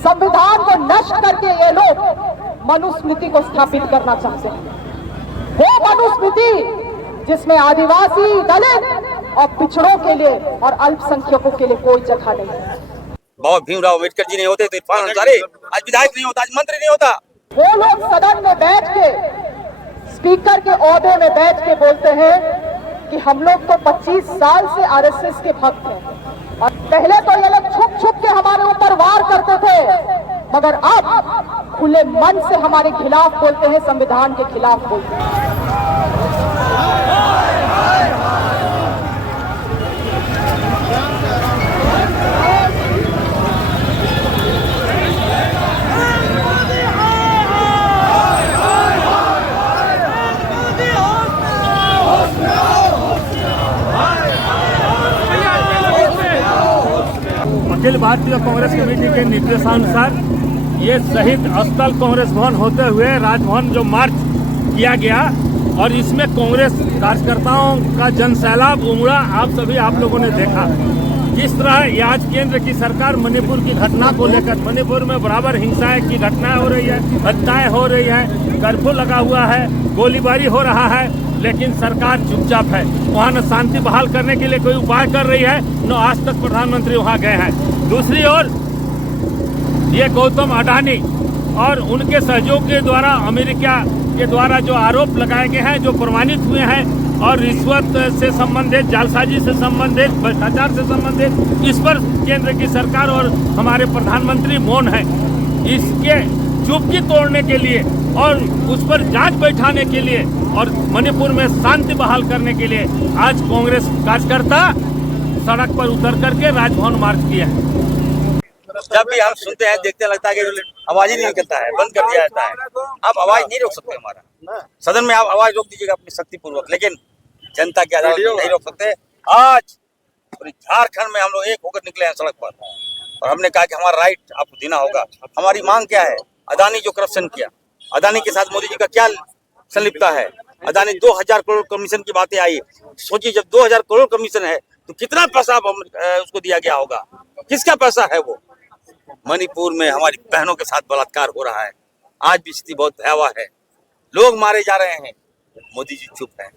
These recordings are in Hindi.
संविधान को नष्ट करके ये लोग मनुस्मृति को स्थापित करना चाहते हैं। वो मनुस्मृति जिसमें आदिवासी, दलित और पिछड़ों के लिए और अल्पसंख्यकों के लिए कोई जगह नहीं है। बाबा भीमराव अम्बेडकर जी नहीं होते तो इरफान अंसारी आज विधायक नहीं होता, आज मंत्री नहीं होता। वो लोग सदन में बैठ के स्पीकर के ओहदे में बैठ के बोलते हैं कि हम लोग तो 25 साल से आरएसएस के भक्त हैं और पहले तो ये लोग छुप छुप के हमारे ऊपर वार करते थे, मगर अब खुले मन से हमारे खिलाफ बोलते हैं, संविधान के खिलाफ बोलते हैं। अखिल भारतीय कांग्रेस कमेटी के निर्देशानुसार ये शहीद स्थल कांग्रेस भवन होते हुए राजभवन जो मार्च किया गया और इसमें कांग्रेस कार्यकर्ताओं का जनसैलाब उमड़ा। आप लोगों ने देखा जिस तरह ये आज केंद्र की सरकार मणिपुर की घटना को लेकर, मणिपुर में बराबर हिंसाएं की घटनाएं हो रही है, हत्याएं हो रही है, कर्फ्यू लगा हुआ है, गोलीबारी हो रहा है, लेकिन सरकार चुपचाप है। वहाँ न शांति बहाल करने के लिए कोई उपाय कर रही है, न आज तक प्रधानमंत्री वहाँ गए हैं। दूसरी ओर ये गौतम अडानी और उनके सहयोग के द्वारा अमेरिका के द्वारा जो आरोप लगाए गए हैं, जो प्रमाणित हुए हैं और रिश्वत से संबंधित, जालसाजी से संबंधित, भ्रष्टाचार से संबंधित, इस पर केंद्र की सरकार और हमारे प्रधानमंत्री मौन है। इसके चुप्पी तोड़ने के लिए और उस पर जांच बैठाने के लिए और मणिपुर में शांति बहाल करने के लिए आज कांग्रेस कार्यकर्ता सड़क पर उतर करके राजभवन मार्च किया है। जब भी हम सुनते हैं देखते लगता है कि आवाज ही नहीं निकलता है, बंद कर दिया जाता है। आप आवाज नहीं रोक सकते, हमारा सदन में आप आवाज रोक दीजिएगा अपनी शक्ति पूर्वक, लेकिन जनता की आवाज नहीं रोक सकते। आज पूरे झारखंड में हम लोग एक होकर निकले हैं सड़क पर और हमने कहा कि हमारा राइट आपको देना होगा। हमारी मांग क्या है? अदानी जो करप्शन किया, अदानी के साथ मोदी जी का क्या संलिप्तता है? अदानी 2000 करोड़ कमीशन की बातें आई। सोचिए जब 2000 करोड़ कमीशन है तो कितना पैसा उसको दिया गया होगा, किसका पैसा है वो? मणिपुर में हमारी बहनों के साथ बलात्कार हो रहा है, आज भी स्थिति बहुत भयावह है, लोग मारे जा रहे हैं, मोदी जी चुप है।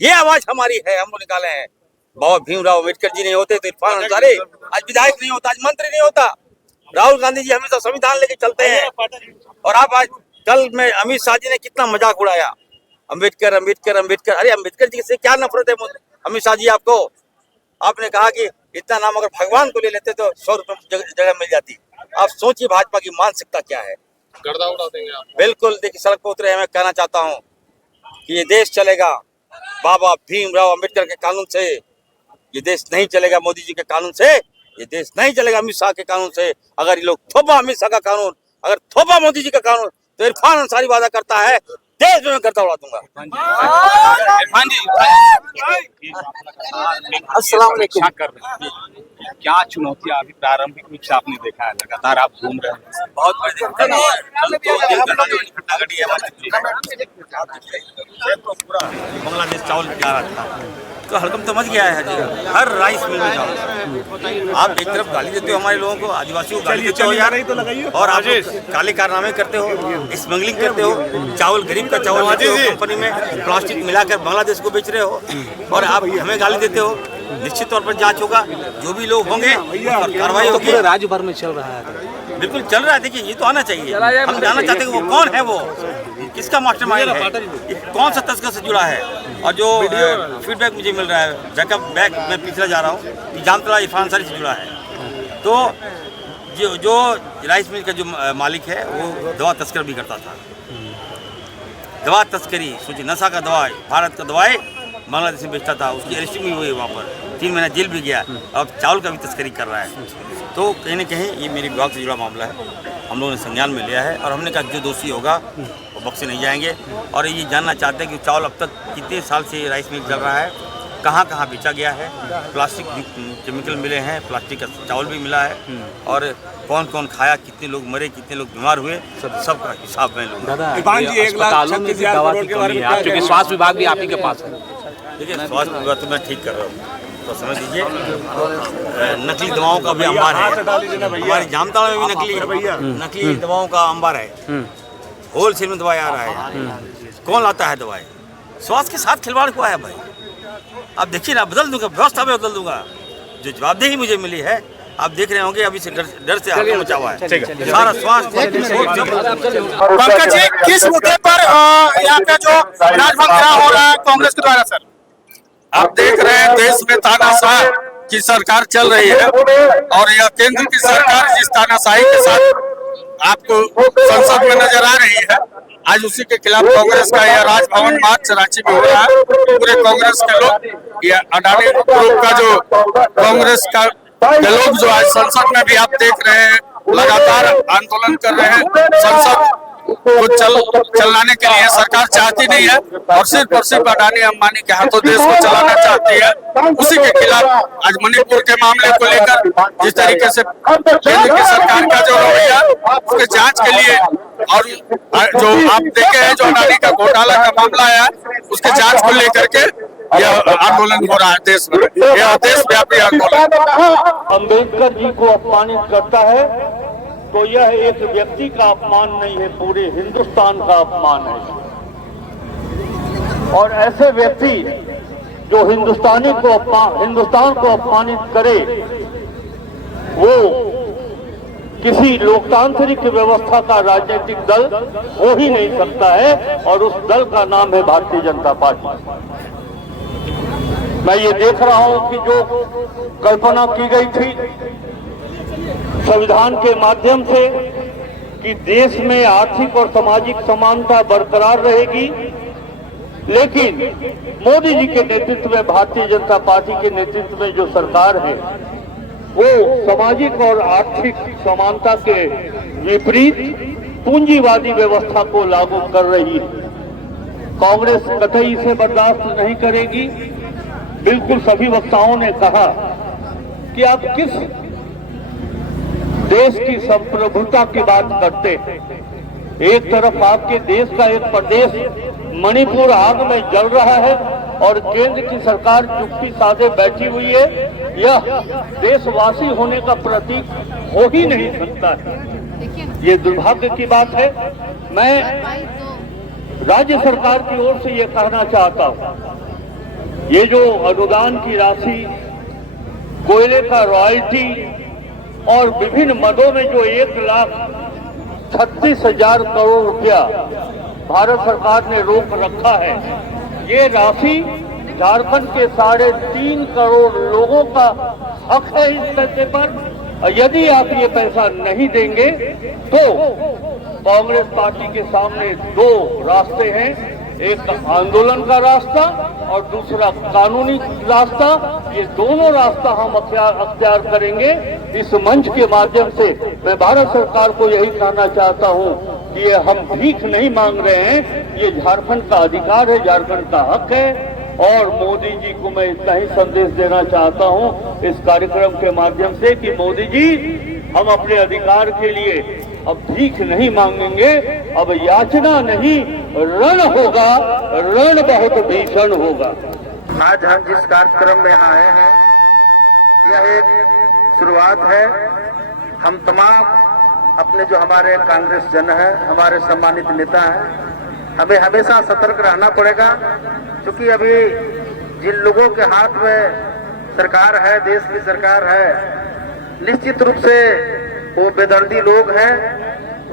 ये आवाज हमारी है, हम लोग निकाले हैं। बाबा भीमराव अम्बेडकर जी नहीं होते तो इरफान अंसारी आज विधायक नहीं होता, आज मंत्री नहीं होता। राहुल गांधी जी हमेशा संविधान लेके चलते हैं और आप आज कल में अमित शाह जी ने कितना मजाक उड़ाया, अम्बेडकर अम्बेडकर अम्बेडकर। अरे अम्बेडकर जी से क्या नफरत है अमित शाह जी आपको? आपने कहा कि इतना नाम अगर भगवान को ले लेते तो 100 रुपए जगह मिल जाती। आप सोचिए भाजपा की मानसिकता क्या है। गर्दा उड़ा देंगे आप। बिल्कुल, देखिए सड़क पर उतरे हैं। मैं कहना चाहता हूँ कि ये देश चलेगा बाबा भीमराव अम्बेडकर के कानून से, ये देश नहीं चलेगा मोदी जी के कानून से, ये देश नहीं चलेगा अमित शाह के कानून से। अगर ये लोग थोपा अमित शाह का कानून, अगर थोपा मोदी जी का कानून, तो इरफान अंसारी वादा करता है देश में करता उड़ा दूंगा। अस्सलाम वालेकुम। क्या चुनौतियां अभी प्रारंभिक रूप से आपने देखा है? लगातार आप घूम रहे हैं, बहुत बड़ी बांग्लादेश चावल जा रहा था तो हड़कम तो मच गया है हर राइस मिल में चावल। आप एक तरफ गाली देते हो हमारे लोगों को, आदिवासियों को गाली देते हो यार, और आप काले कारनामे करते हो, स्मगलिंग करते हो। चावल गरीब का चावल कंपनी में प्लास्टिक मिलाकर बांग्लादेश को बेच रहे हो और आप हमें गाली देते हो। निश्चित तौर पर जांच होगा, जो भी लोग होंगे कार्रवाई होगी। पूरे राज्य भर में चल रहा है, बिल्कुल चल रहा है। देखिए ये तो आना चाहिए, हम जानना चाहते हैं कि वो कौन है, वो किसका मास्टरमाइंड है, कौन सा तस्कर से जुड़ा है। और जो फीडबैक मुझे मिल रहा है, जैकब बैक मैं पिछला जा रहा हूँ, जामतला इरफान अंसारी से जुड़ा है। तो जो राइस मिल का जो मालिक है वो दवा तस्कर भी करता था। दवा तस्करी, सोचिए, नशा का दवा, भारत का दवाई बांग्लादेश में बेचता था, उसकी अरेस्ट भी हुई वहाँ पर, 3 महीना जेल भी गया। अब चावल का भी तस्करी कर रहा है। तो कहीं ना कहीं ये मेरे विभाग से जुड़ा मामला है, हम लोगों ने संज्ञान में लिया है और हमने कहा जो दोषी होगा वो बख्शे नहीं जाएंगे। और ये जानना चाहते हैं कि चावल अब तक कितने साल से राइस मिल चल रहा है, कहाँ कहाँ बेचा गया है, प्लास्टिक केमिकल मिले हैं, प्लास्टिक का चावल भी मिला है, और कौन कौन खाया, कितने लोग मरे, कितने लोग बीमार हुए, सबका हिसाब मैं लूँगा। अस्पतालों में भी दवा की कमी है, क्योंकि स्वास्थ्य विभाग भी आप ही के पास है। देखिए स्वास्थ्य विभाग तो मैं ठीक कर रहा हूँ, तो समझ लीजिए नकली दवाओं का भी अंबार है। हमारी जामताड़ा में भी नकली दवाओं का अंबार है। होलसेल में दवाई आ रहा है। कौन लाता है दवाई? स्वास्थ्य के साथ खिलवाड़ हुआ है भाई। आप देखिए ना, बदल दूंगा, व्यवस्था में बदल दूंगा। जो जवाबदेही मुझे मिली है, आप देख रहे होंगे, अभी से डर से हल्का मचा हुआ है सारा स्वास्थ्य। पंकज जी, किस मुद्दे पर यहाँ पे जो राजभवन घेराव हो रहा है कांग्रेस के द्वारा सर? आप देख रहे हैं देश में तानाशाह की सरकार चल रही है और यह केंद्र की सरकार जिस तानाशाही के साथ आपको संसद में नजर आ रही है, आज उसी के खिलाफ कांग्रेस का यह राजभवन मार्च रांची में हो रहा है। पूरे कांग्रेस के लोग, यह अडानी ग्रुप का जो कांग्रेस का लोग जो आज संसद में भी आप देख रहे हैं लगातार आंदोलन कर रहे हैं। संसद को चलाने के लिए सरकार चाहती नहीं है और सिर्फ अडानी अंबानी के हाथों देश को चलाना चाहती है। उसी के खिलाफ आज मणिपुर के मामले को लेकर जिस तरीके से केंद्र की सरकार का जो रवैया, उसके जांच के लिए और जो आप देखे हैं जो अडानी का घोटाला का मामला है, उसके जांच को लेकर के यह आंदोलन हो रहा है देश में। यह देशव्यापी आंदोलन अम्बेडकर जी को अपमानित करता है तो यह एक व्यक्ति का अपमान नहीं है, पूरे हिंदुस्तान का अपमान है। और ऐसे व्यक्ति जो हिंदुस्तान को अपमानित करे, वो किसी लोकतांत्रिक व्यवस्था का राजनीतिक दल हो ही नहीं सकता है, और उस दल का नाम है भारतीय जनता पार्टी। मैं ये देख रहा हूं कि जो कल्पना की गई थी संविधान के माध्यम से कि देश में आर्थिक और सामाजिक समानता बरकरार रहेगी, लेकिन मोदी जी के नेतृत्व में, भारतीय जनता पार्टी के नेतृत्व में जो सरकार है, वो सामाजिक और आर्थिक समानता के विपरीत पूंजीवादी व्यवस्था को लागू कर रही है। कांग्रेस कतई इसे बर्दाश्त नहीं करेगी। बिल्कुल सभी वक्ताओं ने कहा कि आप किस देश की संप्रभुता की बात करते हैं। एक तरफ आपके देश का एक प्रदेश मणिपुर आग में जल रहा है और केंद्र की सरकार चुप्पी साधे बैठी हुई है। यह देशवासी होने का प्रतीक हो ही नहीं सकता है। ये दुर्भाग्य की बात है। मैं राज्य सरकार की ओर से ये कहना चाहता हूं, ये जो अनुदान की राशि, कोयले का रॉयल्टी और विभिन्न मदों में जो 1,36,000 करोड़ रुपया भारत सरकार ने रोक रखा है, ये राशि झारखंड के 3.5 करोड़ लोगों का हक है इस पैसे पर। और यदि आप ये पैसा नहीं देंगे तो कांग्रेस पार्टी के सामने दो रास्ते हैं, एक आंदोलन का रास्ता और दूसरा कानूनी रास्ता। ये दोनों रास्ता हम अख्तियार करेंगे। इस मंच के माध्यम से मैं भारत सरकार को यही कहना चाहता हूं कि ये हम भीख नहीं मांग रहे हैं, ये झारखंड का अधिकार है, झारखंड का हक है। और मोदी जी को मैं इतना ही संदेश देना चाहता हूं इस कार्यक्रम के माध्यम से कि मोदी जी, हम अपने अधिकार के लिए अब भीख नहीं मांगेंगे, अब याचना नहीं, रण होगा, रण बहुत भीषण होगा। आज हम जिस कार्यक्रम में आए हैं, यह एक शुरुआत है। हम तमाम अपने जो हमारे कांग्रेस जन है, हमारे सम्मानित नेता हैं, हमें हमेशा सतर्क रहना पड़ेगा, क्योंकि अभी जिन लोगों के हाथ में सरकार है, देश की सरकार है, निश्चित रूप से वो बेदर्दी लोग हैं।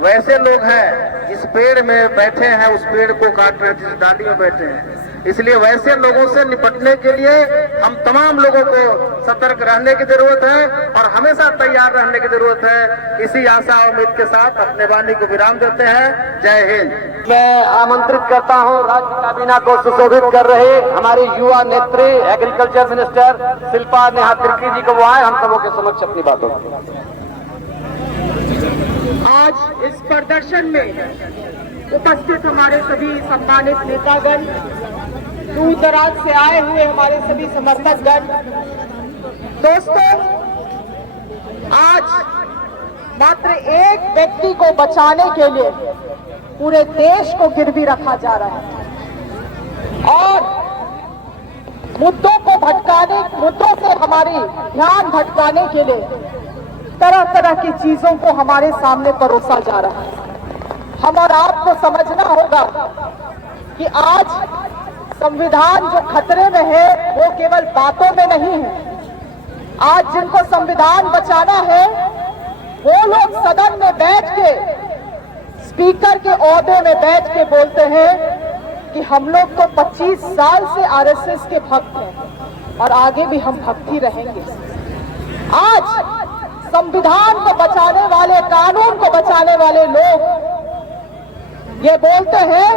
वैसे लोग हैं जिस पेड़ में बैठे हैं उस पेड़ को काट रहे, जिस डाली में बैठे हैं। इसलिए वैसे लोगों से निपटने के लिए हम तमाम लोगों को सतर्क रहने की जरूरत है और हमेशा तैयार रहने की जरूरत है। इसी आशा और उम्मीद के साथ अपने वाणी को विराम देते हैं। जय हिंद। मैं आमंत्रित करता हूं राज्य काबीना को सुशोभित कर रहे हमारे युवा नेत्री एग्रीकल्चर मिनिस्टर शिल्पा नेहा तिर्की जी को वो आए हम सबों के समक्ष अपनी बातों। आज इस प्रदर्शन में उपस्थित हमारे सभी सम्मानित नेतागण, दूर दराज से आए हुए हमारे सभी समर्थकगण, दोस्तों, आज मात्र एक व्यक्ति को बचाने के लिए पूरे देश को गिरवी रखा जा रहा है। और मुद्दों को भटकाने, मुद्दों से हमारी ध्यान भटकाने के लिए तरह तरह की चीजों को हमारे सामने परोसा जा रहा है। हम और आपको समझना होगा कि आज संविधान जो खतरे में है वो केवल बातों में नहीं है। आज जिनको संविधान बचाना है वो लोग सदन में बैठ के, स्पीकर के ओहदे में बैठ के बोलते हैं कि हम लोग तो 25 साल से आरएसएस के भक्त हैं और आगे भी हम भक्त ही रहेंगे। आज संविधान को बचाने वाले, कानून को बचाने वाले लोग ये बोलते हैं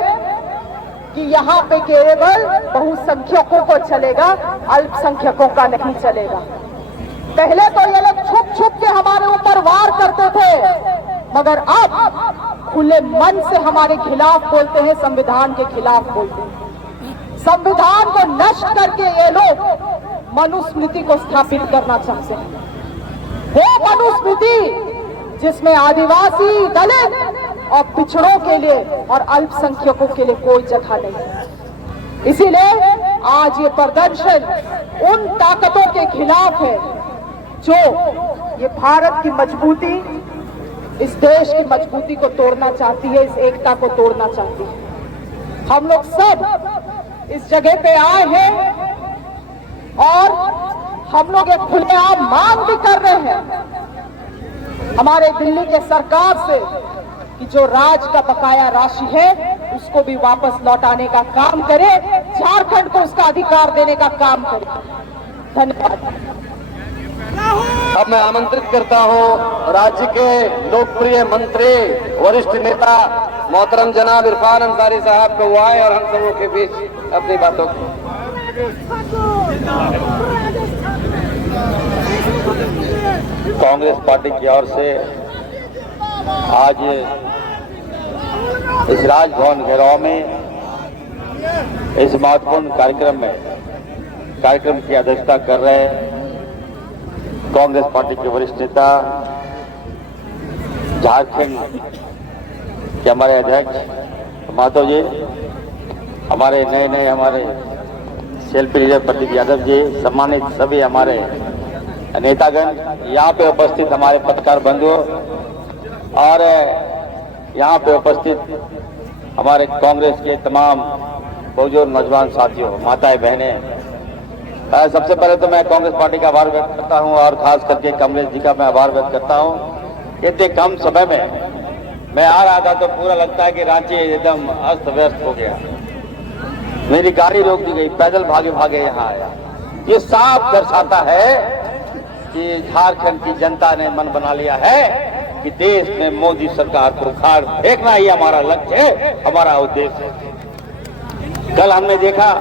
कि यहाँ पे केवल बहुसंख्यकों को चलेगा, अल्पसंख्यकों का नहीं चलेगा। पहले तो ये लोग छुप छुप के हमारे ऊपर वार करते थे, मगर अब खुले मन से हमारे खिलाफ बोलते हैं, संविधान के खिलाफ बोलते हैं। संविधान को नष्ट करके ये लोग मनुस्मृति को स्थापित करना चाहते हैं। वो मनुस्मृति जिसमें आदिवासी, दलित और पिछड़ों के लिए और अल्पसंख्यकों के लिए कोई जगह नहीं है। इसीलिए आज ये प्रदर्शन उन ताकतों के खिलाफ है जो ये भारत की मजबूती, इस देश की मजबूती को तोड़ना चाहती है, इस एकता को तोड़ना चाहती है। हम लोग सब इस जगह पे आए हैं और हम लोग एक खुलेआम मांग भी कर रहे हैं हमारे दिल्ली के सरकार से कि जो राज का बकाया राशि है उसको भी वापस लौटाने का काम करे, झारखंड को उसका अधिकार देने का काम करे। धन्यवाद। अब मैं आमंत्रित करता हूं राज्य के लोकप्रिय मंत्री, वरिष्ठ नेता मोहतरम जनाब इरफान अंसारी साहब को आए और हम सबों के बीच अपनी बातों को। कांग्रेस पार्टी की ओर से आज इस राजभवन घेराव में इस महत्वपूर्ण कार्यक्रम की अध्यक्षता कर रहे कांग्रेस पार्टी के वरिष्ठ नेता, झारखंड के हमारे अध्यक्ष माधव जी, हमारे नए हमारे सेल्फी लीडर प्रदीप यादव जी, सम्मानित सभी हमारे नेतागण, यहाँ पे उपस्थित हमारे पत्रकार बंधुओं और यहाँ पे उपस्थित हमारे कांग्रेस के तमाम बुजुर्ग नौजवान साथियों, माताएं, बहनें, सबसे पहले तो मैं कांग्रेस पार्टी का आभार व्यक्त करता हूं और खास करके कमलेश जी का मैं आभार व्यक्त करता हूं। इतने कम समय में मैं आ रहा था तो पूरा लगता है कि रांची एकदम अस्त व्यस्त हो गया। मेरी गाड़ी रोक दी गई, पैदल भागे भागे यहाँ आया। ये साफ दर्शाता है कि झारखंड की जनता ने मन बना लिया है कि देश में मोदी सरकार को उखाड़ फेंकना ही हमारा लक्ष्य है, हमारा उद्देश्य है। कल हमने देखा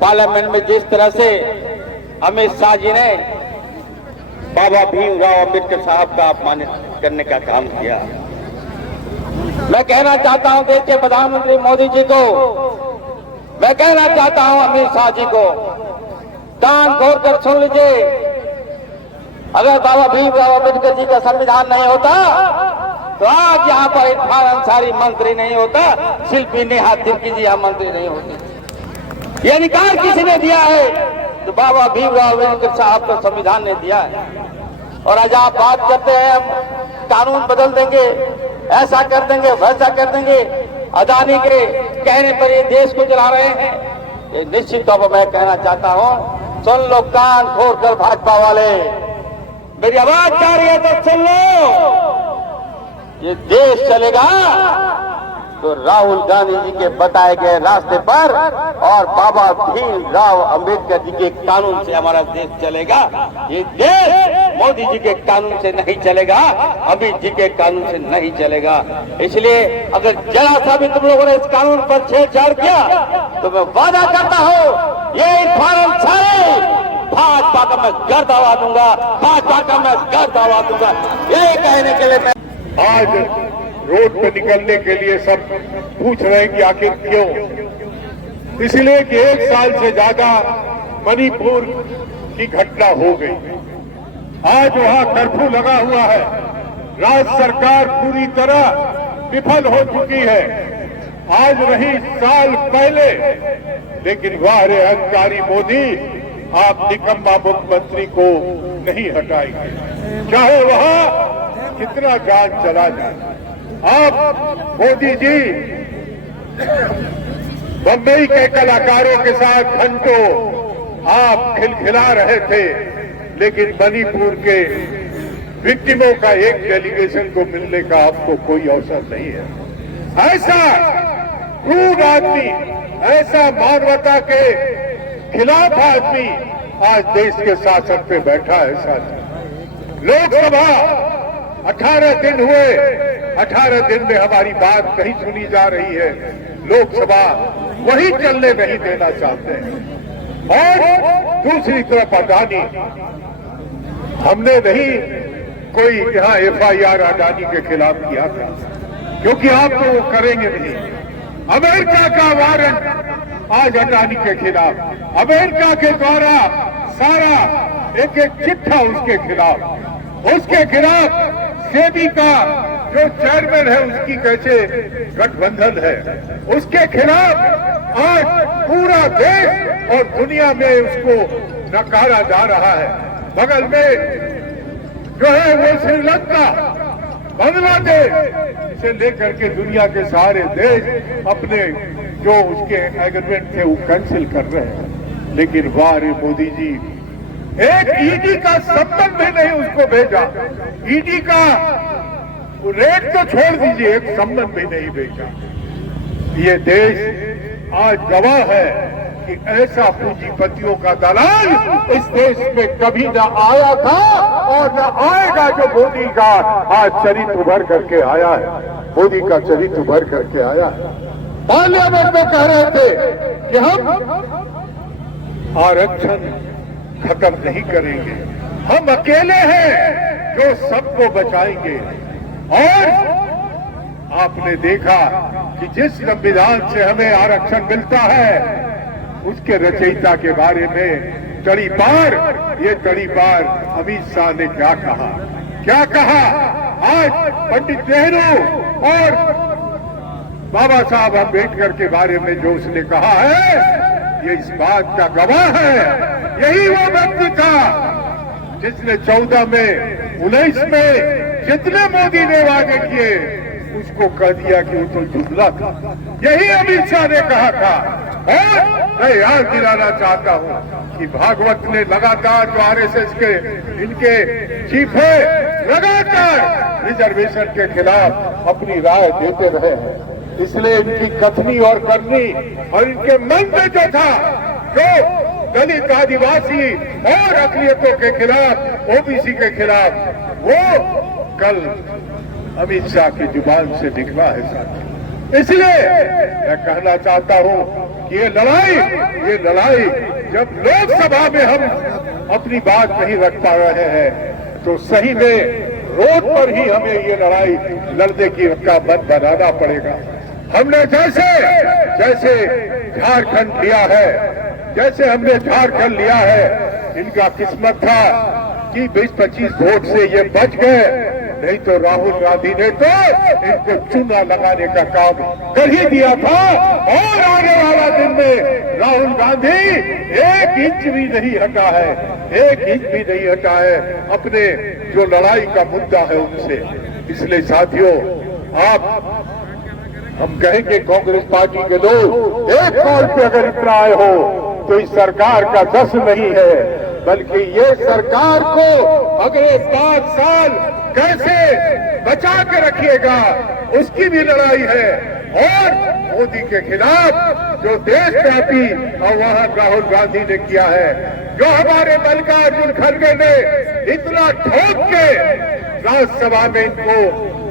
पार्लियामेंट में जिस तरह से अमित शाह जी ने बाबा भीमराव अम्बेडकर साहब का अपमानित करने का काम किया। मैं कहना चाहता हूं देश के प्रधानमंत्री मोदी जी को, मैं कहना चाहता हूं अमित शाह जी को, कान खोल कर सुन लीजिए। अगर बाबा भीमराव अम्बेडकर जी का संविधान नहीं होता तो आज यहाँ पर इरफान अंसारी मंत्री नहीं होता, शिल्पी नेहा तिर्की जी यहाँ मंत्री नहीं होती। ये अधिकार किसी ने दिया है तो बाबा भीमराव अम्बेडकर साहब को संविधान ने दिया है। और आज आप बात करते हैं हम कानून बदल देंगे, ऐसा कर देंगे, वैसा कर देंगे, अदानी के कहने पर ये देश को चला रहे हैं। ये निश्चित तौर पर मैं कहना चाहता हूं, सुन लो कान खोल कर भाजपा वाले, मेरी आवाज जा रही है तो सुन लो। ये देश चलेगा तो राहुल गांधी जी के बताए गए रास्ते पर और बाबा भीमराव अम्बेडकर जी के कानून से हमारा देश चलेगा। ये देश मोदी जी के कानून से नहीं चलेगा, अमित जी के कानून से नहीं चलेगा। इसलिए अगर जरा सा भी तुम लोगों ने इस कानून पर छेड़छाड़ किया तो मैं वादा करता हूँ ये इरफान अंसारी भाजपा का मैं घर दबा दूंगा, भाजपा का मैं घर दबा दूंगा। यही कहने के लिए मैं आज रोड पे निकलने के लिए सब पूछ रहे हैं कि आखिर क्यों। इसलिए कि 1 साल से ज्यादा मणिपुर की घटना हो गई। आज वहां कर्फ्यू लगा हुआ है, राज्य सरकार पूरी तरह विफल हो चुकी है। आज नहीं साल पहले, लेकिन वाह रे अहंकारी मोदी, आप निकम्मा मुख्यमंत्री को नहीं हटाएंगे, चाहे वहां कितना जान चला जाए। आप मोदी जी बम्बई के कलाकारों के साथ घंटों आप खिलखिला रहे थे, लेकिन मणिपुर के विक्टिमों का एक डेलीगेशन को मिलने का आपको कोई अवसर नहीं है। ऐसा क्रूर आदमी, ऐसा मानवता के खिलाफ आदमी आज देश के शासन पे बैठा है। साथ लोकसभा 18 दिन हुए, 18 दिन में हमारी बात नहीं सुनी जा रही है। लोकसभा वही चलने नहीं देना चाहते हैं। और दूसरी तरफ अडानी, हमने नहीं कोई यहाँ FIR अडानी के खिलाफ किया था, क्योंकि आप तो वो करेंगे नहीं। अमेरिका का वारंट आज अडानी के खिलाफ, अमेरिका के द्वारा सारा एक एक चिट्ठा उसके खिलाफ सेबी का जो चेयरमैन है उसकी कैसे गठबंधन है, उसके खिलाफ आज पूरा देश और दुनिया में उसको नकारा जा रहा है। बगल में जो है वो श्रीलंका, बांग्लादेश, इसे लेकर के दुनिया के सारे देश अपने जो उसके एग्रीमेंट थे वो कैंसिल कर रहे हैं। लेकिन वाह रे मोदी जी, एक ईडी का संबंध भी नहीं उसको भेजा, ईडी का रेट तो छोड़ दीजिए, एक संबंध भी नहीं भेजा। ये देश आज गवाह है कि ऐसा पूंजीपतियों का दलाल इस देश में कभी न आया था और न आएगा जो मोदी का आज चरित्र उभर करके आया है। मोदी का चरित्र उभर करके आया है। पार्लियामेंट में कह रहे थे कि हम आरक्षण खत्म नहीं करेंगे, हम अकेले हैं जो सबको बचाएंगे। और आपने देखा कि जिस संविधान से हमें आरक्षण मिलता है उसके रचयिता के बारे में तड़ीपार, ये तड़ीपार अमित शाह ने क्या कहा। आज पंडित नेहरू और बाबा साहब अम्बेडकर के बारे में जो उसने कहा है, ये इस बात का गवाह है। यही वो व्यक्ति था जिसने 14 में 19 में जितने मोदी ने वादे किए उसको कह दिया कि वो तो जुमला था। यही अमित शाह ने कहा था। और मैं याद दिलाना चाहता हूँ कि भागवत ने लगातार जो RSS के इनके चीफ है, लगातार रिजर्वेशन के खिलाफ अपनी राय देते रहे हैं। इसलिए इनकी कथनी और करनी और इनके मन में जो था, जो दलित, आदिवासी और अकलियतों के खिलाफ, OBC के खिलाफ, वो कल अमित शाह की जुबान से निकला है साथ। इसलिए मैं कहना चाहता हूं कि ये लड़ाई जब लोकसभा में हम अपनी बात नहीं रख पा रहे हैं तो सही में रोड पर ही हमें ये लड़ाई लड़ने की का मन बनाना पड़ेगा। हमने जैसे झारखंड लिया है, जैसे हमने झारखंड लिया है, इनका किस्मत था कि 20-25 वोट से ये बच गए, नहीं तो राहुल गांधी ने तो इनको चूना लगाने का काम कर ही दिया था। और आने वाला दिन में राहुल गांधी 1 इंच भी नहीं हटा है, 1 इंच भी नहीं हटा है अपने जो लड़ाई का मुद्दा है उनसे। इसलिए साथियों, हम कहेंगे कांग्रेस पार्टी के लोग एक कॉल पे अगर इतना आए हो तो इस सरकार का दस नहीं है, बल्कि ये सरकार को अगले 5 साल कैसे बचा के रखिएगा उसकी भी लड़ाई है। और मोदी के खिलाफ जो देशव्यापी आह्वान राहुल गांधी ने किया है, जो हमारे मल्लिकार्जुन खड़गे ने इतना ठोक के राज्यसभा में इनको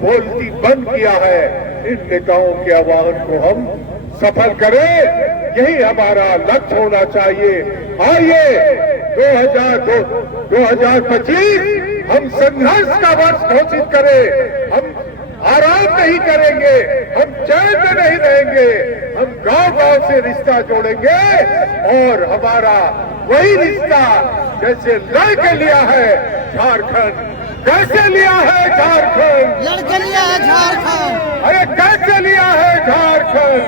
बोलती बंद किया है, इन नेताओं के आह्वान को हम सफल करें, यही हमारा लक्ष्य होना चाहिए। आइए 2025 हम संघर्ष का वर्ष घोषित करें। हम आराम नहीं करेंगे, हम चैन में नहीं रहेंगे, हम गांव-गांव से रिश्ता जोड़ेंगे और हमारा वही रिश्ता जैसे लड़के लिया है झारखंड, कैसे लिया है झारखंड, लड़के लिया है झारखंड, अरे कैसे लिया है झारखंड,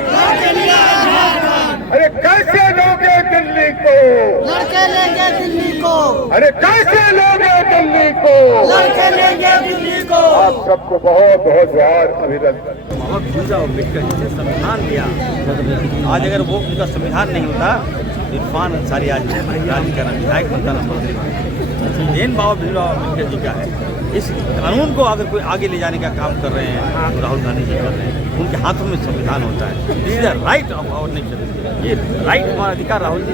लड़के लेंगे दिल्ली को, अरे कैसे लोगे दिल्ली को, लड़के लेंगे दिल्ली को। आप सबको बहुत बहुत जोहार, अभिनंदन। बाबा भीमराव अम्बेडकर जी ने संविधान दिया, आज अगर वो उनका संविधान नहीं होता इरफान अंसारी आज राज्य का विधायक बनता ना बनता। देन बाबा भीमराव अम्बेडकर जी का है। इस कानून को अगर कोई आगे ले जाने का काम कर रहे हैं तो राहुल गांधी जी कर रहे हैं। उनके हाथों में संविधान होता है, this is the right of our nation. ये राइट हमारा अधिकार राहुल जी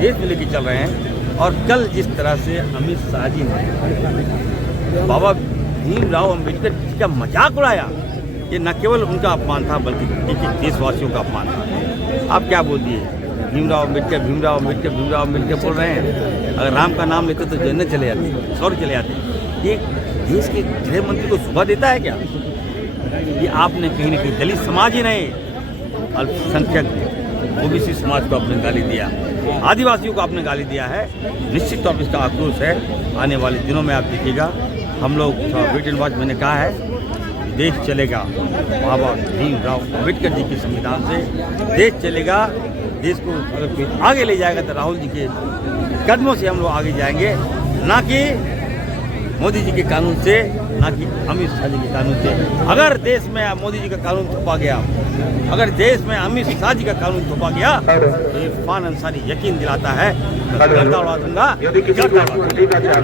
देश में लेके चल रहे हैं। और कल जिस तरह से अमित शाह जी ने बाबा भीमराव अम्बेडकर जी का मजाक उड़ाया, ये न केवल उनका अपमान था बल्कि देशवासियों का अपमान था। आप क्या बोल दिए, भीमराव अम्बेडकर भीमराव अम्बेडकर भीमराव अम्बेडकर बोल रहे हैं। अगर राम का नाम लेते तो जन्नत चले जाते, स्वर्ग चले जाते। ये देश के गृह मंत्री को शोभा देता है क्या? ये आपने कहीं न कहीं दलित समाज ही नहीं, अल्पसंख्यक ओबीसी समाज को आपने गाली दिया, आदिवासियों को आपने गाली दिया है। निश्चित तौर पर इसका आक्रोश है। आने वाले दिनों में आप देखिएगा, हम लोग वेट एंड वॉच, मैंने कहा है देश चलेगा बाबा भीमराव अम्बेडकर जी के संविधान से, देश चलेगा। देश को अगर कोई आगे ले जाएगा तो राहुल जी के कदमों से हम लोग आगे जाएंगे, ना कि मोदी जी के कानून से, ना कि अमित शाह जी के कानून से। अगर देश में मोदी जी का कानून थोपा गया, अगर देश में अमित शाह जी का कानून थोपा गया तो इरफान अंसारी यकीन दिलाता है, गर्दा उड़ा दूंगा, गर्दा उड़ा दूंगा।